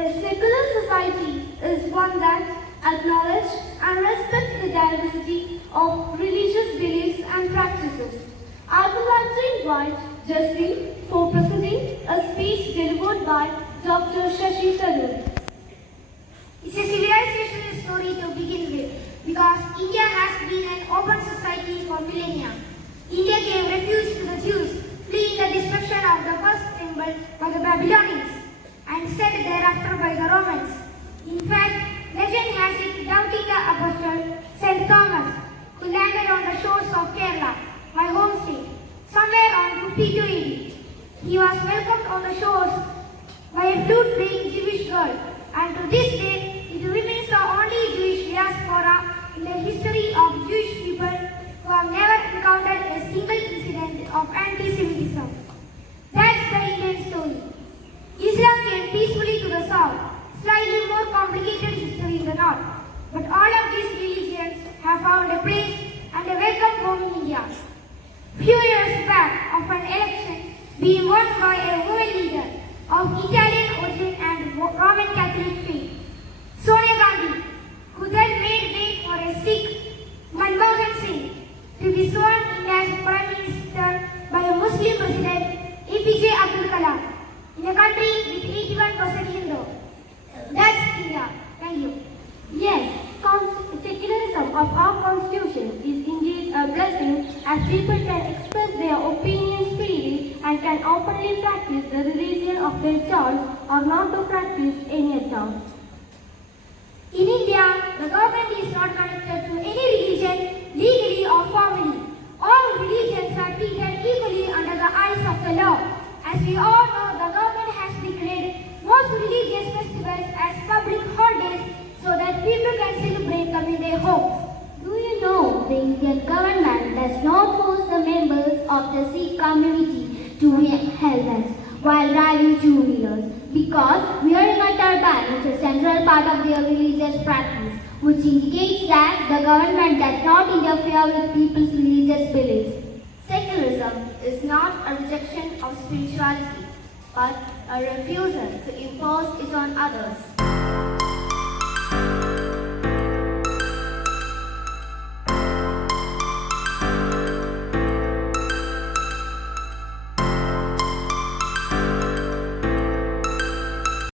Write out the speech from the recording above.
A secular society is one that acknowledges and respects the diversity of religious beliefs and practices. I would like to invite Jaspreet for presenting a speech delivered by Dr. Shashi Tharoor. It's a civilization story to begin with, because India has been an open society for millennia. India gave refuge to the Jews, fleeing the destruction of the first temple by the Babylonians, and set thereafter by the Romans. In fact, legend has it doubting the apostle Saint Thomas, who landed on the shores of Kerala, my home state, somewhere on 52 AD. He was welcomed on the shores by a flute-playing Jewish girl, and to this day, it remains the only Jewish diaspora in the history of Jewish people who have never encountered a single incident of anti-Semitism. That's the Indian story. Islam came peacefully to the south, slightly more complicated history in the north. But all of these religions have found a place and a welcome home in India. Few years back, of an election being won by a woman leader of Italian origin and Roman Catholic faith, Sonia Gandhi, who then made way for a Sikh, Manmohan Singh, to be sworn in as Prime Minister by a Muslim President, APJ Abdul Kalam, in a country with 81% Hindu. That's India. Thank you. Yes, secularism of our constitution is indeed a blessing, as people can express their opinions freely and can openly practice the religion of their choice or not to practice any at all. In India, the government is not connected to any religion legally or formally. All religions are treated equally under the eyes of the law. As we all know, the government has declared most religious festivals as public holidays so that people can celebrate them in their homes. Do you know the Indian government does not force the members of the Sikh community to wear helmets while driving two-wheelers, because wearing a turban is a central part of their religious practice, which indicates that the government does not interfere with people's religious beliefs. Secularism is not a rejection of spirituality, but a refusal to impose it on others.